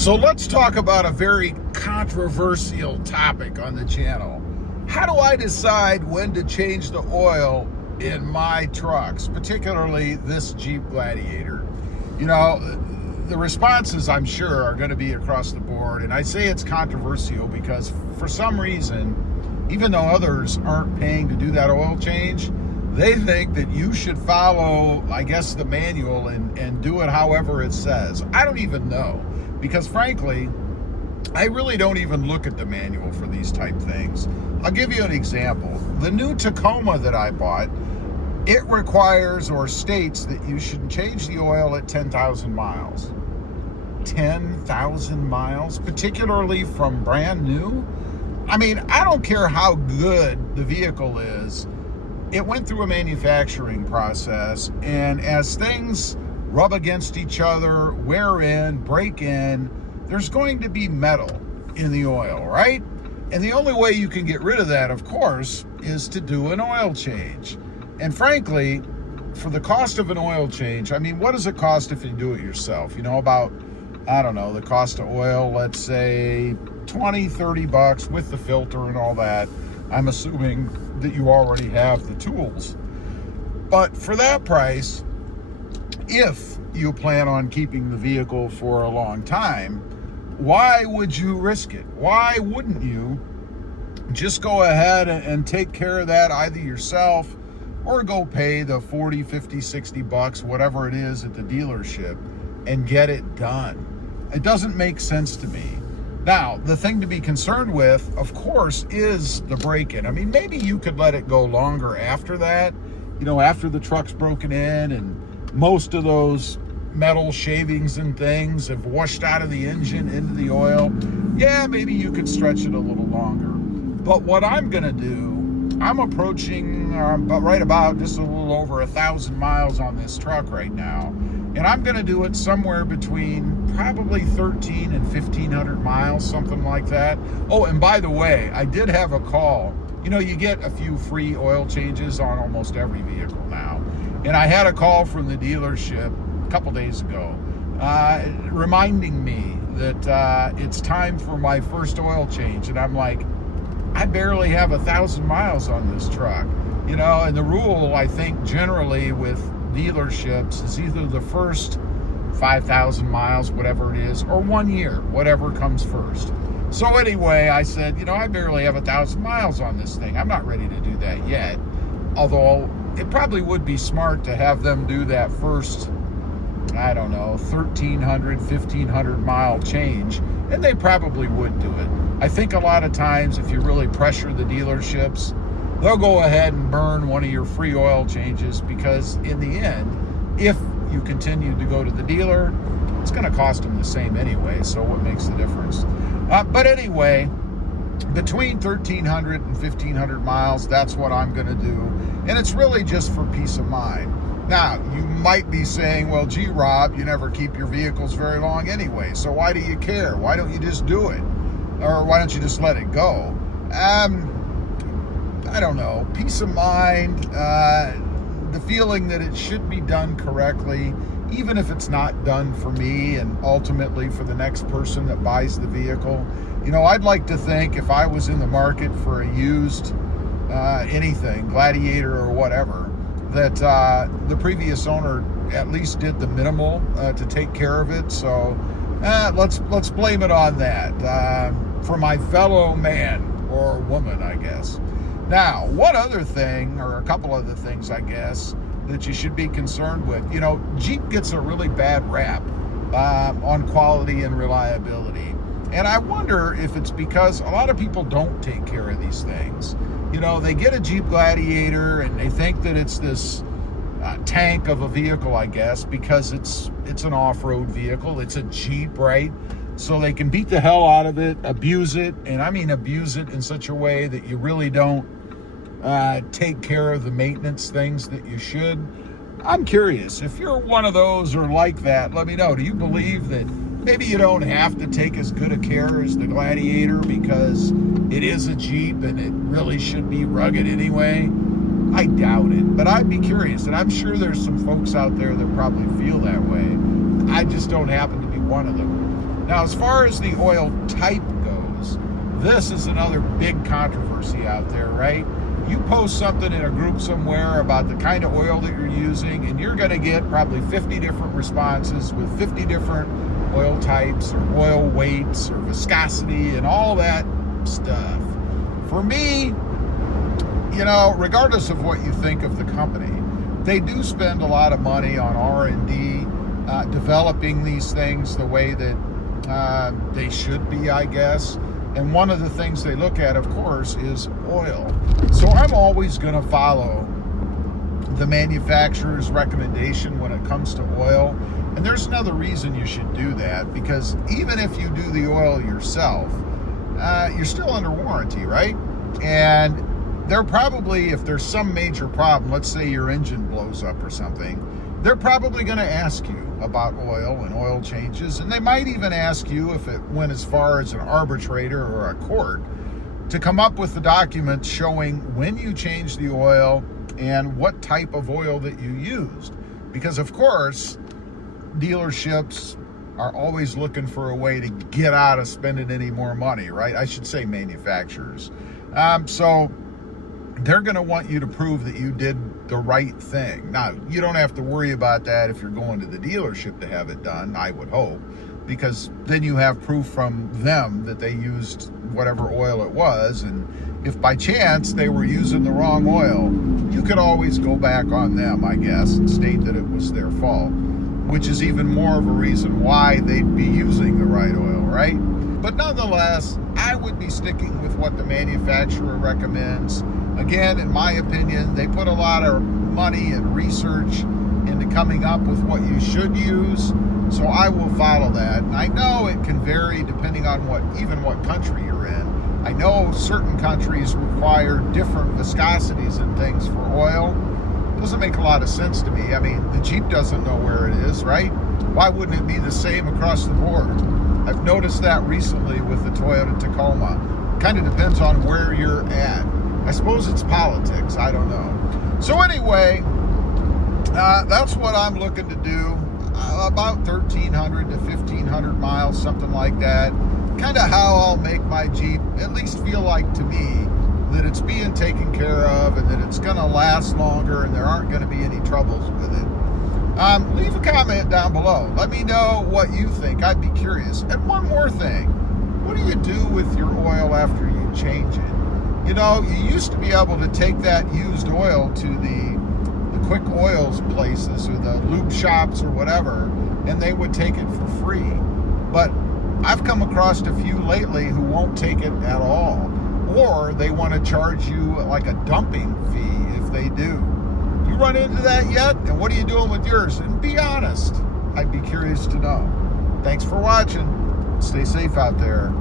So let's talk about a very controversial topic on the channel. How do I decide when to change the oil in my trucks, particularly this Jeep Gladiator? You know, the responses, I'm sure, are going to be across the board. And I say it's controversial because for some reason, even though others aren't paying to do that oil change, they think that you should follow, I guess, the manual and do it however it says. I don't even know. Because frankly, I really don't even look at the manual for these type things. I'll give you an example. The new Tacoma that I bought, it requires or states that you should change the oil at 10,000 miles. 10,000 miles, particularly from brand new? I mean, I don't care how good the vehicle is. It went through a manufacturing process, and as things rub against each other, wear in, break in, there's going to be metal in the oil, right? And the only way you can get rid of that, of course, is to do an oil change. And frankly, for the cost of an oil change, I mean, what does it cost if you do it yourself? You know, about, I don't know, the cost of oil, let's say 20, 30 bucks with the filter and all that. I'm assuming that you already have the tools. But for that price, if you plan on keeping the vehicle for a long time, why would you risk it? Why wouldn't you just go ahead and take care of that either yourself or go pay the 40, 50, 60 bucks, whatever it is at the dealership, and get it done? It doesn't make sense to me. Now, the thing to be concerned with, of course, is the break-in. I mean, maybe you could let it go longer after that, you know, after the truck's broken in and most of those metal shavings and things have washed out of the engine into the oil. Yeah, maybe you could stretch it a little longer. But what I'm going to do, I'm approaching right about just a little over 1,000 miles on this truck right now. And I'm going to do it somewhere between probably 1,300 and 1,500 miles, something like that. Oh, and by the way, I did have a call. You know, you get a few free oil changes on almost every vehicle now. And I had a call from the dealership a couple days ago reminding me that it's time for my first oil change. And I'm like, I barely have 1,000 miles on this truck. You know, and the rule, I think, generally with dealerships is either the first 5,000 miles, whatever it is, or 1 year, whatever comes first. So anyway, I said, you know, I barely have 1,000 miles on this thing. I'm not ready to do that yet. Although it probably would be smart to have them do that first, I don't know, 1,300, 1,500 mile change, and they probably would do it. I think a lot of times if you really pressure the dealerships, they'll go ahead and burn one of your free oil changes, because in the end, if you continue to go to the dealer, it's going to cost them the same anyway, so what makes the difference? But anyway, between 1,300 and 1,500 miles, that's what I'm going to do. And it's really just for peace of mind. Now, you might be saying, well, gee, Rob, you never keep your vehicles very long anyway, so why do you care? Why don't you just do it? Or why don't you just let it go? I don't know. Peace of mind, the feeling that it should be done correctly, even if it's not done for me and ultimately for the next person that buys the vehicle. You know, I'd like to think if I was in the market for a used anything, Gladiator or whatever, that the previous owner at least did the minimal to take care of it. So let's blame it on that for my fellow man or woman, I guess. Now, one other thing, or a couple other things, I guess, that you should be concerned with. You know, Jeep gets a really bad rap on quality and reliability. And I wonder if it's because a lot of people don't take care of these things. You know, they get a Jeep Gladiator and they think that it's this tank of a vehicle, I guess, because it's an off-road vehicle. It's a Jeep, right? So they can beat the hell out of it, abuse it, and I mean abuse it in such a way that you really don't take care of the maintenance things that you should. I'm curious, if you're one of those or like that, let me know. Do you believe that maybe you don't have to take as good a care as the Gladiator because it is a Jeep and it really should be rugged anyway? I doubt it, but I'd be curious, and I'm sure there's some folks out there that probably feel that way. I just don't happen to be one of them. Now, as far as the oil type goes, this is another big controversy out there, right? You post something in a group somewhere about the kind of oil that you're using, and you're going to get probably 50 different responses with 50 different oil types or oil weights or viscosity and all that stuff. For me, you know, regardless of what you think of the company, they do spend a lot of money on R&D, developing these things the way that they should be, I guess. And one of the things they look at, of course, is oil. So I'm always going to follow the manufacturer's recommendation when it comes to oil. And there's another reason you should do that, because even if you do the oil yourself, you're still under warranty, right? And they're probably, if there's some major problem, let's say your engine blows up or something, they're probably going to ask you about oil and oil changes, and they might even ask you, if it went as far as an arbitrator or a court, to come up with the documents showing when you changed the oil and what type of oil that you used. Because of course, dealerships are always looking for a way to get out of spending any more money, right? I should say manufacturers. So they're going to want you to prove that you did the right thing. Now, you don't have to worry about that if you're going to the dealership to have it done, I would hope, because then you have proof from them that they used whatever oil it was. And if by chance they were using the wrong oil, you could always go back on them, I guess, and state that it was their fault, which is even more of a reason why they'd be using the right oil, right? But nonetheless, I would be sticking with what the manufacturer recommends. Again, in my opinion, they put a lot of money and research into coming up with what you should use, so I will follow that. And I know it can vary depending on what country you're in. I know certain countries require different viscosities and things for oil. It doesn't make a lot of sense to me. I mean, the Jeep doesn't know where it is, right? Why wouldn't it be the same across the board? I've noticed that recently with the Toyota Tacoma. Kind of depends on where you're at. I suppose it's politics, I don't know. So anyway, that's what I'm looking to do. About 1,300 to 1,500 miles, something like that. Kind of how I'll make my Jeep at least feel like, to me, that it's being taken care of and that it's going to last longer and there aren't going to be any troubles with it. Leave a comment down below. Let me know what you think. I'd be curious. And one more thing. What do you do with your oil after you change it? You know, you used to be able to take that used oil to the quick oils places or the lube shops or whatever, and they would take it for free. But I've come across a few lately who won't take it at all, or they want to charge you like a dumping fee if they do. You run into that yet? And what are you doing with yours? And be honest. I'd be curious to know. Thanks for watching. Stay safe out there.